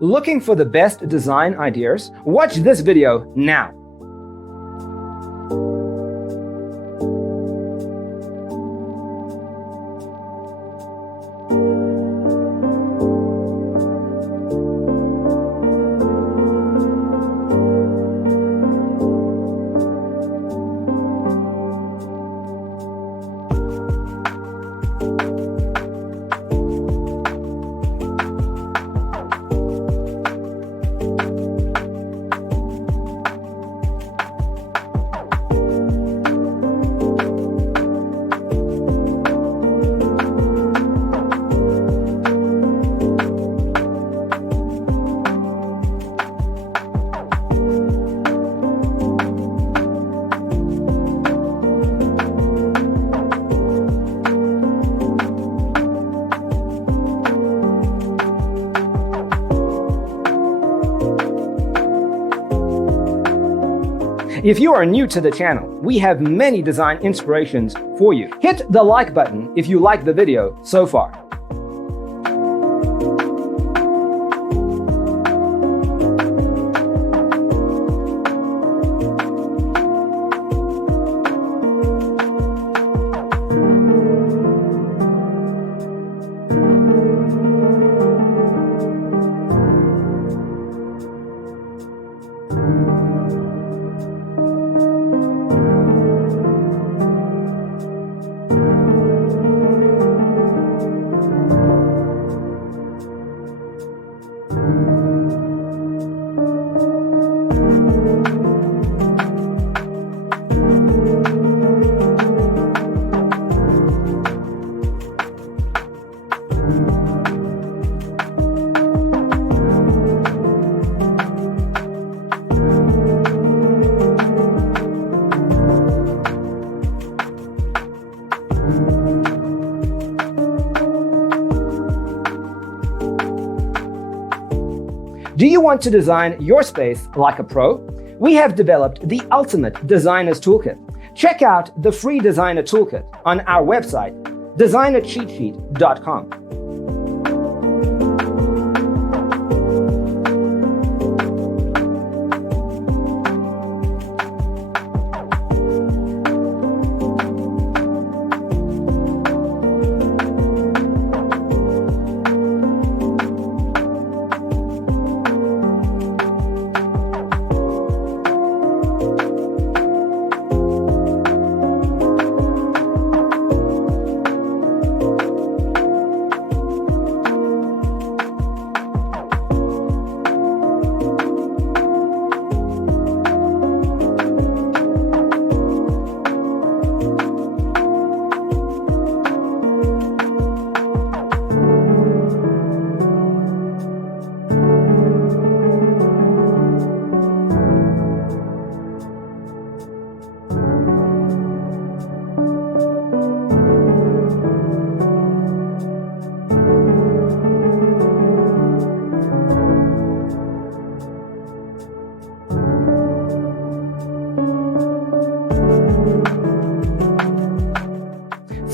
Looking for the best design ideas? Watch this video now. If you are new to the channel, we have many design inspirations for you. Hit the like button if you like the video so far. Do you want to design your space like a pro? We have developed the ultimate designer's toolkit. Check out the free designer toolkit on our website, designercheatsheet.com.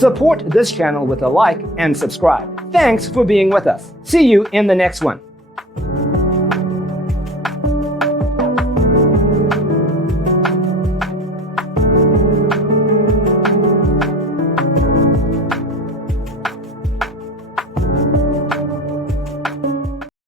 Support this channel with a like and subscribe. Thanks for being with us. See you in the next one.